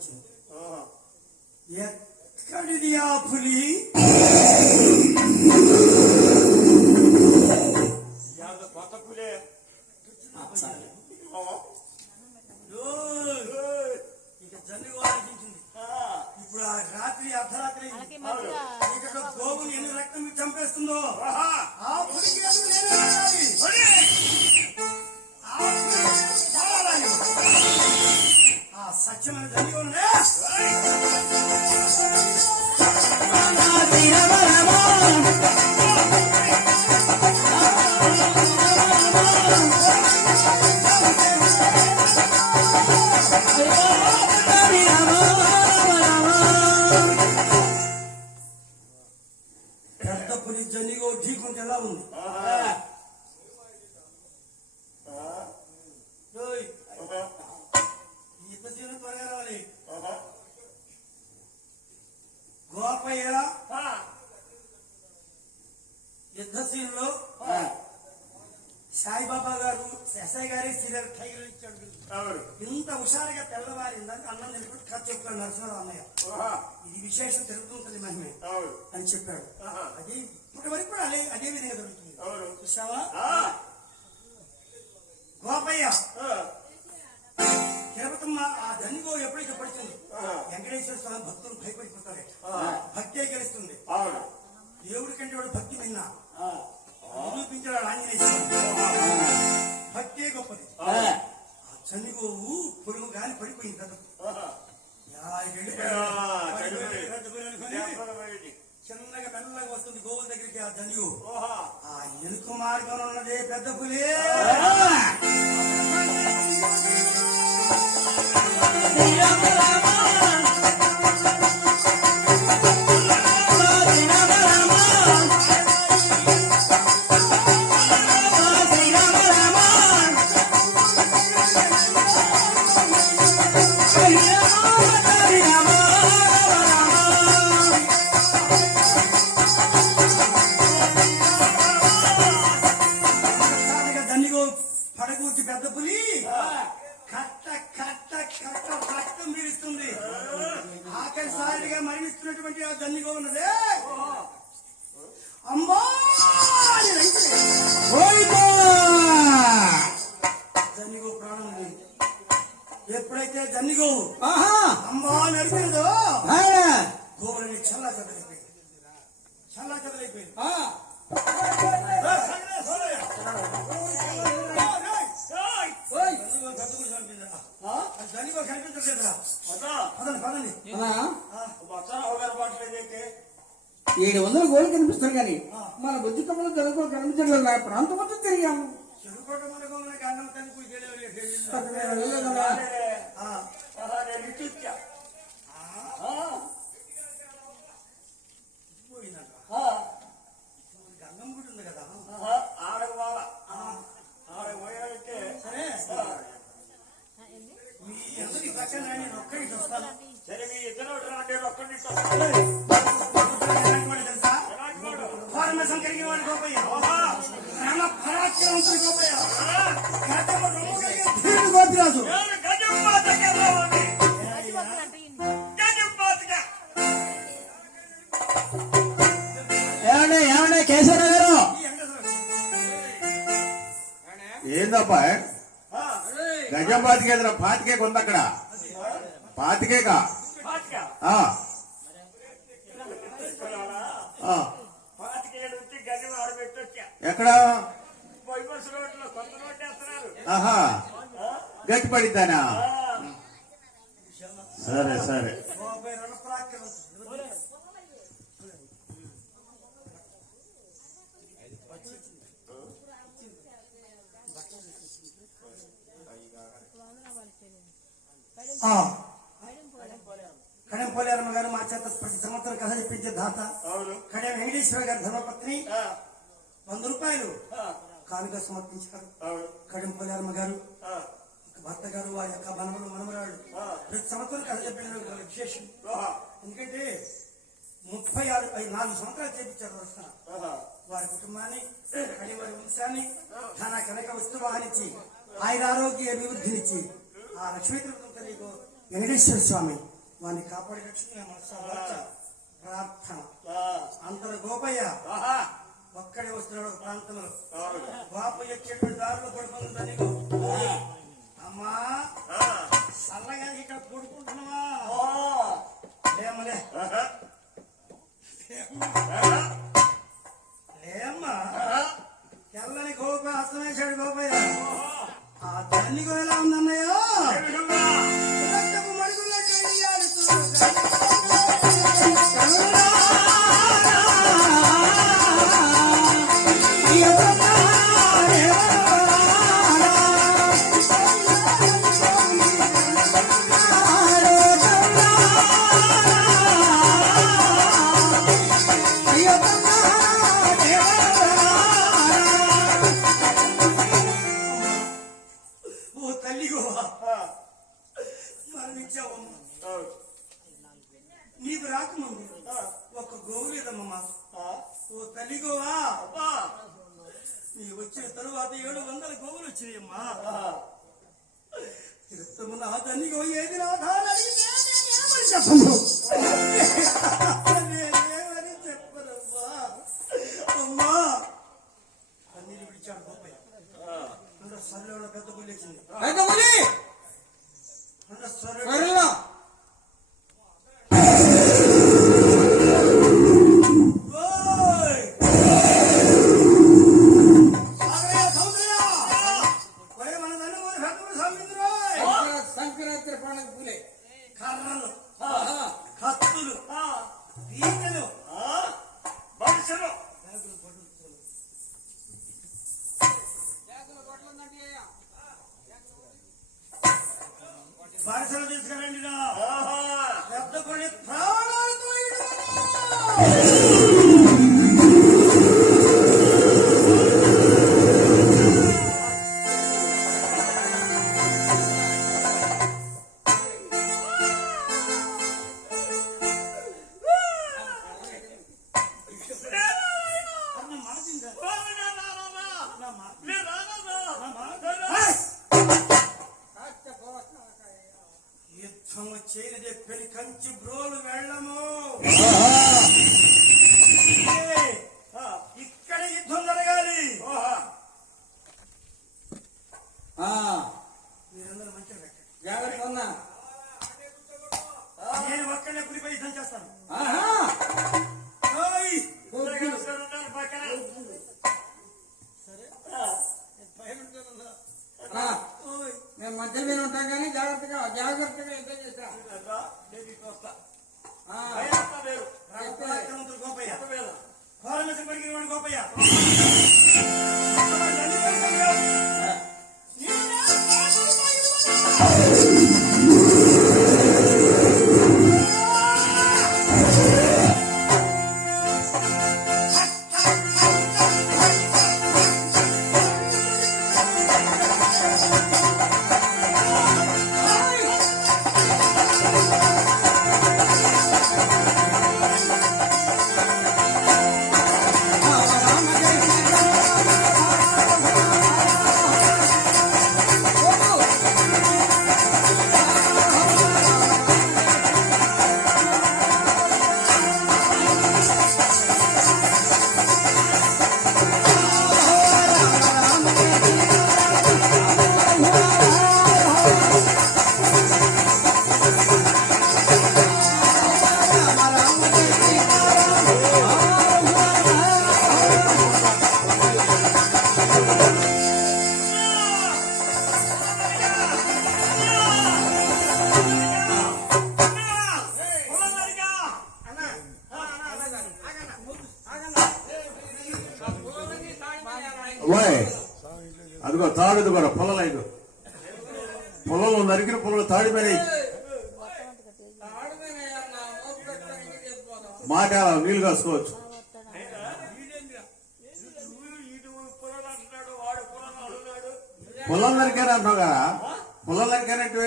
వచ్చింది. ఎక్కడిది ఆ పులి? కొత్త పులే. ఇక జన్ను ఆలోచించింది. ఇప్పుడు ఆ రాత్రి అర్ధరాత్రి ఇక్కడ గోవుని ఎన్ని రక్తం చంపేస్తుందో ఆ పులికి ఎదురు నేనే వెళ్ళాలి. ఆ సత్యమైన జన్యువునే పెద్ద పులి జన్యుగో ఢీకుంటే ఎలా ఉంది? యుద్ధశీలు త్వరగా రావాలి. గోపయ్య యుద్ధశీలలో సాయిబాబా గారు ఎస్ఐ గారి సీనియర్ టైగర్ ఇచ్చాడు. ఇంత హుషారుగా తెల్లవారిందని అన్నం తిరుగుతూ కథ చెప్పాడు నరసింహరావు అన్నయ్య. ఇది విశేషం తెలుగుతుంది మహిమే అని చెప్పాడు. అది ఇప్పటి వరకు కూడా అదే విధంగా జరుగుతుంది. చూసావా గోపయ్య తిరుపతమ్మ ఆ ధనిగో ఎప్పుడైతే పడుతుంది వెంకటేశ్వర స్వామి భక్తులు భయపడిపోతారు. భక్తే గెలుస్తుంది. దేవుడి కంటే వాడు భక్తి విన్నా నిరూపించాడు ఆంజనేయ స్వామి. భక్తే గొప్పది. ఆ చనిగోవు పొరుగు గాని పడిపోయింది కదా. చిన్నగా మెల్లగా వస్తుంది గోవుల దగ్గరికి ఆ జంజు. ఆ ఎనుక మార్గంలో ఉన్నదే పెద్ద పులి. పడగూర్చి పెద్ద పులి కట్ట కట్ట కట్ట రక్తం పీడిస్తుంది. ఆఖరిసారిగా మరణిస్తున్నటువంటి ఆ దన్నిగో ఉన్నదే అమ్మా జన్నిగో ప్రాణం ఉంది. ఎప్పుడైతే జన్నిగో అమ్మా నడిపిందో గోవులని చల్లా చెదరైపోయింది. చల్లా చెదరైపోయింది. జన్నిగో కనిపించలేదురా. పదండి పదండి. 700 గోళ్ళు కనిపిస్తారు కానీ మన బుద్ధి కమ్మలు జరుగుకో కనిపించలేదు. నా ప్రాంతం మొత్తం తిరిగాము. చెరుకోట మనకు అన్నం కలిపి గంగం గుడి ఉంది కదా ఆడకు బాగా ఆడకు పోయాలంటే సరే మీ అందరికి పక్కన నేను ఒక్కడికి వస్తాను. సరే మీ ఇద్దరు అంటే ఒక్కడిని తెలుసా ఫార్మేషన్ కలిగిన వాడు గోపయ్య. పరాక్రమంతుడు గోపయ్య. గోపిరాజు ఏమండే కేశవరావు గారు ఏందప్ప గజం పాతికేదిరా? పాతికే కొంత అక్కడ పాతికేగా ఎక్కడ ఆహా గట్టి పడిద్దానా? సరే సరే కడెం పోలేరమ్మ గారు మా చేత ప్రతి సంవత్సరం కథ చెప్పించే దాత. కడెం వెంకటేశ్వర గారి ధర్మపత్ని 100 రూపాయలు కానుక సమర్పించారు. కడెం పోలేరమ్మ గారు భర్త గారు వారి యొక్క మనవలు మనవరాళ్ళు ప్రతి సంవత్సరం కథ చెప్పిన విశేషం. ఎందుకంటే 4 సంవత్సరాలు చేపించారు వస్తున్న వారి కుటుంబాన్ని కడి వారి వంశాన్ని ధన కనక వస్తువాహనిచ్చి ఆయురారోగ్య అభివృద్ధినిచ్చి ఆ లక్ష్మీ తిరుపతి వెంకటేశ్వర స్వామి వాడిని కాపాడి రక్షణ ప్రార్థన అంతర గోపయ్య ఒక్కడే వస్తున్నాడు ఒక ప్రాంతంలో. గోపయ్య వచ్చేటువంటి దారిలో పడుకుంటుందా నీకు? అమ్మా చల్లగా ఇక్కడ పడుకుంటున్నావా? లేమలే లేమ్మా. తెల్లని గోప అస్తమేశాడు గోపయ్య. ఆ తల్లి ఎలా ఉందన్నయ్య? నీకు రాకముందు ఒక గోవు లేదమ్మా. ఓ తల్లి గోవా, నీ వచ్చిన తరువాత 700 గోవులు వచ్చినాయమ్మా. తిరుత్తమున్న ఆ తల్లి గో ఏది చెప్పను నేనేమని చెప్పనమ్మా. అమ్మా అన్నీళ్ళు పిలిచాడు గోపయ్య. సర్లో పెద్ద గుళ్ళు వచ్చింది. సంక్రాంతి పండుగ పూలే కర్రలు, కత్తులు, ఈకలు, మనుషులు బారిసలు తీసుకురండి. పెద్ద కొన్ని ప్రాణాలతో చేయనిదే పెళ్లి కంచి బ్రోలు వెళ్ళము. ఇక్కడ యుద్ధం జరగాలి. మీరందరూ మంచిగా జాగ్రత్త ఉన్నా. నేను ఒక్కడే పులిపై యుద్ధం చేస్తాను. నేను మధ్య మీద ఉంటాను కానీ జాగ్రత్తగా యుద్ధం చేస్తా. గోపయ్య కోరమేసిన పడిగిన వాడు గోపయ్య. అదిగో తాడు కూడా పొలలేదు. పొలంలో నరికిన పొలం తాడి మీద మాట నీళ్లు కాసుకోవచ్చు. పొలం నరికారు అంటావు కదా, పొలం నరికారంటే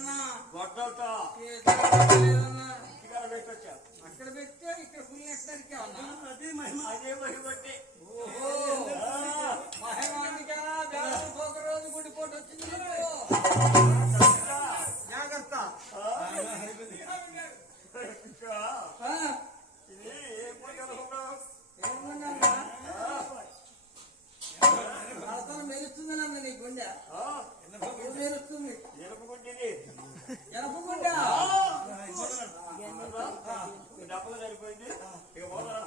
లేదన్నా గొడ్డలతో లేదన్నా ఇక్కడ పెట్టొచ్చా అక్కడ పెడితే ఇక్కడ పుల్లి ఎక్కడికి అన్నా అదే మహిమ అదే బట్టి మహిమానికైనా బ్యాలెన్స్ ఒక రోజు గుడిపోటు వచ్చింది నీకు. జాగ్రత్త ఆ, ఇది ఏం పట్టుకున్నావు ఏమన్నా అర్థం మెరుస్తుందన్న నీ గుండె ఏం మెరుస్తుంది ఎలుపుకుంటుంది ఎనపకుండా డబ్బులు సరిపోయింది ఇక పోతారా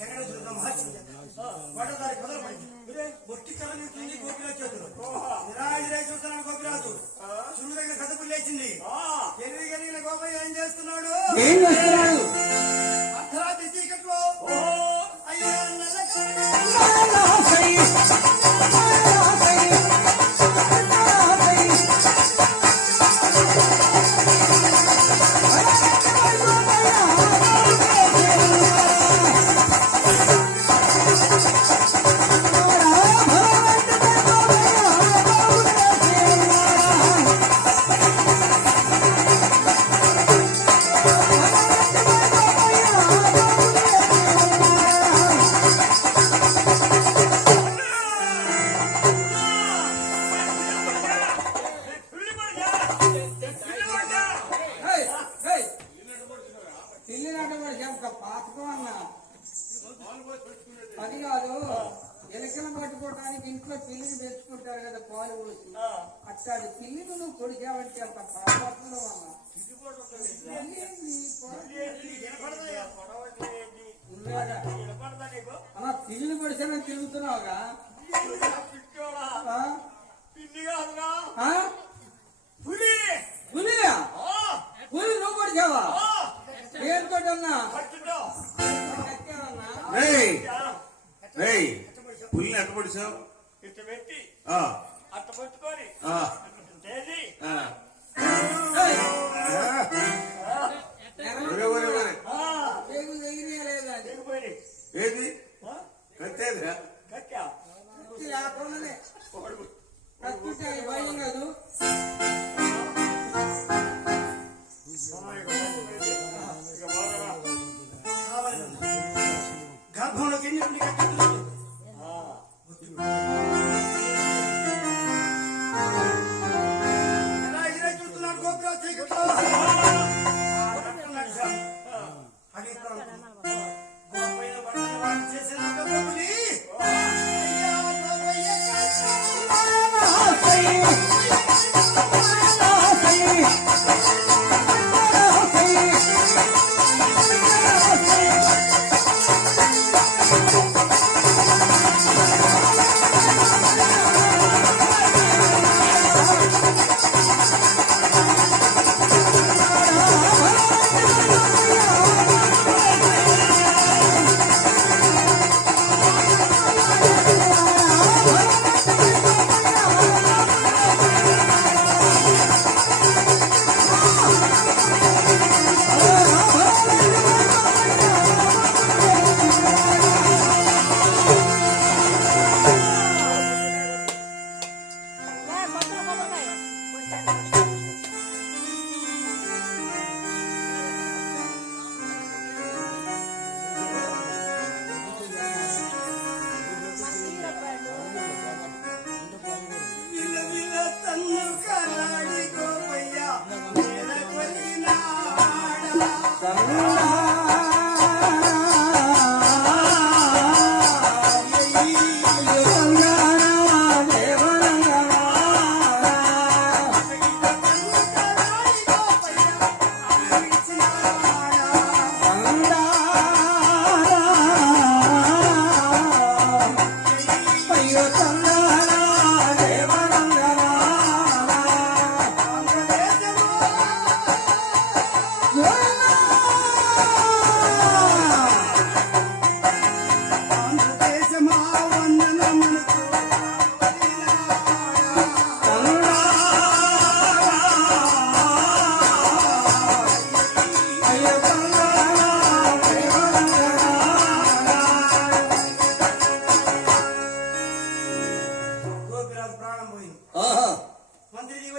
ఎక్కడ చూద్దాం వాటదారి కుదరపడింది బొట్టి కళ నింటుంది గోపిరాజు చేతులు నిరాజరాజు చూస్తున్నాడు గోపిరాజు చురుగు దగ్గర కథపులు లేచింది ఎనిమిది గడిగిన గోపయ్య ఏం చేస్తున్నాడు ఏం చేస్తున్నాడు అర్ధరాత్రి చీకట్లో అయ్యా పిల్లి నాటబడి చెంప పాతకం అన్నా అది కాదు ఎలకలను పట్టుకోవడానికి ఇంట్లో పిల్లిని తెచ్చుకుంటారు కదా పాలు పోసి అట్టాడు పిల్లిని నువ్వు కొడిచావంటే అంత పాపడుతున్నావు అన్నా అన్నా పిల్లిని పొడిచానని తిరుగుతున్నావుగా పిల్లి కాదురా పులి పులియా పులి నువ్వు పొడిచావా ఏంటన్నా పుల్లిని ఎట్ట పొడిచావు ఇట్ట పెట్టి ఆ, అట్ట పట్టుకొని ఆ, తేజీ ఆ. ఒరే, ఒరే, ఒరే. లేదా దిగిపోయి ఏది కత్తేదిరా కట్టా లేకుండానే కత్తి భయం కాదు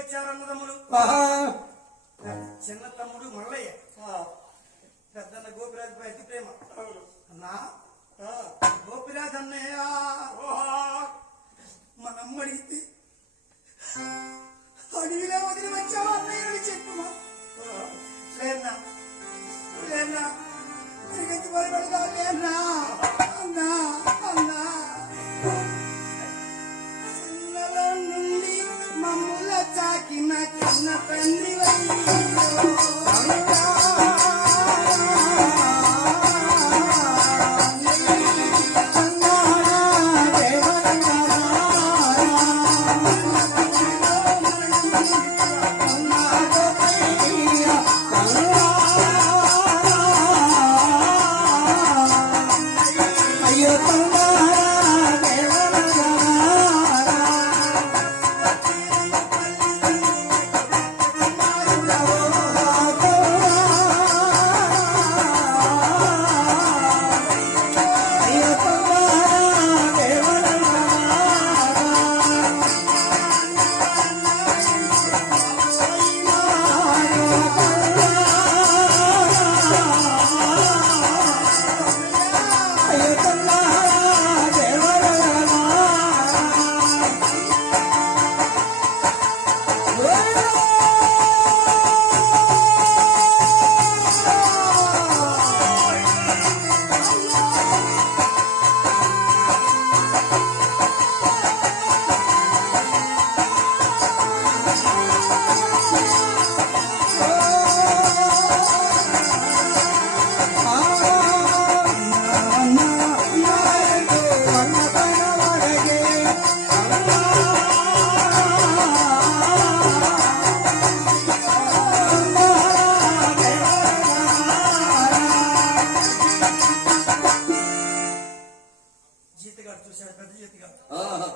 వచ్చారు అన్నదమ్ములు. ఆహా. చిన్న తమ్ముడు మల్లయ్య, పెద్దన్న గోపిరాజుపై అతి ప్రేమ. అన్నా గోపిరాజు అన్నయ్య మనం అడిగితే అడవిలో వదిలి వచ్చావా అన్నయ్య చెప్పుమా. లేనా లేనా తిరిగి పోయినడుగా లేనా అన్నా అన్నా. చిన్నల నుండి మమ్ముల చాకిన చిన్న తండ్రి జీతగాడు చూశాడు, పెద్ద జీతగాడు.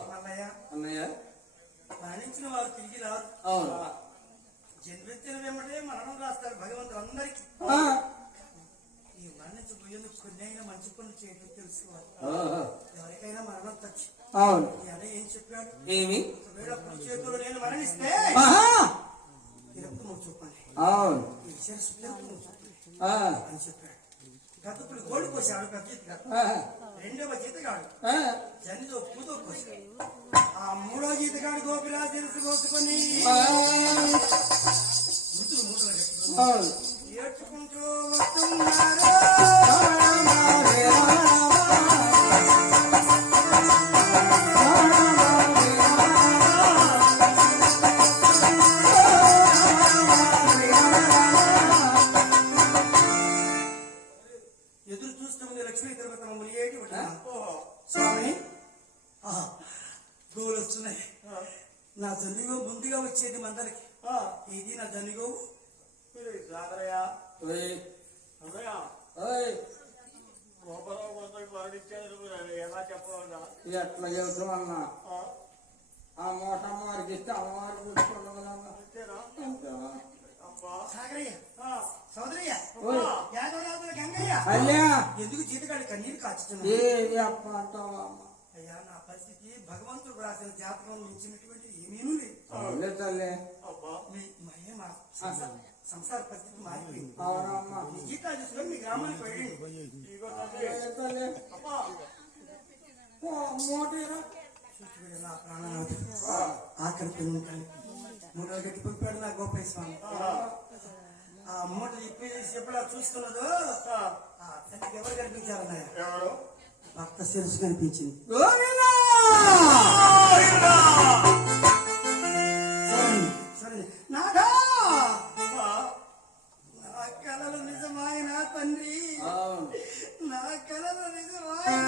మల్లయ్య అన్నయ్య మరణించిన వారు తిరిగి రారు. అవును. జన్మెత్తిన వెంబడే మరణం రాస్తారు భగవంతుడు అందరికీ. ఆ. ఈ మరణించబోయేందుకు కొన్ని అయినా మంచి పనులు చేయడం తెలుసుకోవాలి. ఆహా. ఎవరికైనా మరణం తచ్చి అవును. ఈ అన్నయ్య ఏం చెప్పాడు? ఏమి? ఒకవేళ పులి చేతుల్లో నేను మరణిస్తే ఆహా. ఈ రక్తం నువ్వు చూపండి, అవును. ఈ శిరస్సు నువ్వు చూపండి ఆ. అని చెప్పాడు. పెద్ద పులి గోడు కోసాడు పెద్ద జీతగాడు. ఆహా. రెండవ జీతగాడు ఆ. జనితో పూతో కోసాడు. ఆ మూడో జీతగాడు గోపిరాజు తెలుసు కోసుకొని ఆ. ముద్దులు మూటలు కట్టుకొని అవును. ఏడ్చుకుంటూ వస్తున్నారు. ఎదురు చూస్తుంది లక్ష్మీ తిరుపతి మమ్మల్ని ఏటి స్వామి. గోవులు వస్తున్నాయి. నా జన్యుగో ముందుగా వచ్చేది మందరికి. ఇది నా జన్యుగో. జాగ్రయ్యా ఓయ్. అన్నయ్య ఓయ్. గోపరావు కొంత మరణించారు ఎలా చెప్పవాలా? ఎట్లా చెబుతాం అన్నా? ఆ మూట అమ్మవారికి ఇస్తే అమ్మవారికి చూసుకుంటాం. అంతేనా? అబ్బా సాగరయ్య, సోదరయ్య, ఓయ్. యాదవరాజుల గంగయ్య, అయ్యా ఎందుకు జీతగాడి కన్నీరు కాచుతున్నా? ఏది అప్ప అంటావా? అయ్యా నా పరిస్థితి భగవంతుడు రాసిన జాతకం మించినటువంటి ఏమీనూ లేదు. అవునులే తల్లి. అబ్బా మా సంసార పరిస్థితి మారిపోయింది. అవునమ్మా. మీ జీతాలు చూసుకొని మీ గ్రామానికి వెళ్ళండి. ఇగో తండ్రి. అయ్యో తల్లి. అబ్బా ఓ, మూటేరా? చూచిపోయిన నా ప్రాణనాథుడు ఆఖరికి ఉంటాను. మూడో గట్టి పంపాడు నా గోపయ్య స్వామి. ఆ మూట చెప్పేసి ఎప్పుడు చూసుకున్నదో ఆ తల్లికి ఎవరు కనిపించారన్నాయ? ఎవరు? భక్త శిరస్సు కనిపించింది. గోవిందా! సరే నాదా అబ్బా నా కళలు నిజమాయన తండ్రి, అవును. నా కళలు నిజమాయన.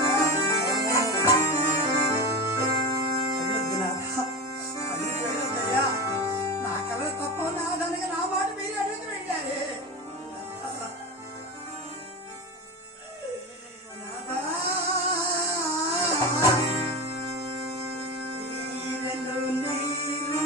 వెళ్ళొద్దయ్యా, నా కళలు తప్ప నా దానికి నా మాట మీరు అడిగి వెళ్ళారే. నాదా ఈ రెండు నీళ్ళు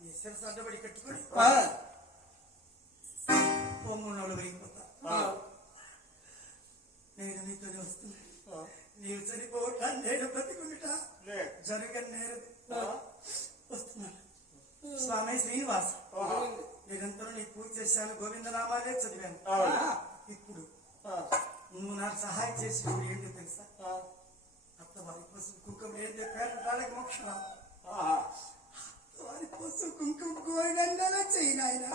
ఈ శిరస అడ్డబడి కట్టుకొని ఆ, పొంగున్నోళ్ళు వెళ్ళిపోతా నేను నీతోనే వస్తుంది నీవు చనిపోవటా నేను బ్రతికుంటా జరగని నేరది వస్తున్నాను. స్వామి శ్రీనివాస నిరంతరం నీ పూజ చేశాను, గోవిందనామాలే చదివాను. ఇప్పుడు నువ్వు నాకు సహాయం చేసి ఏంటో తెలుసా? అత్తవారి పసుపు కుంకుమ ఏం చెప్పారు వాళ్ళకి మోక్షం. అత్తవారి పసుపు కుంకుమ గోవిందలా చేయి నాయన.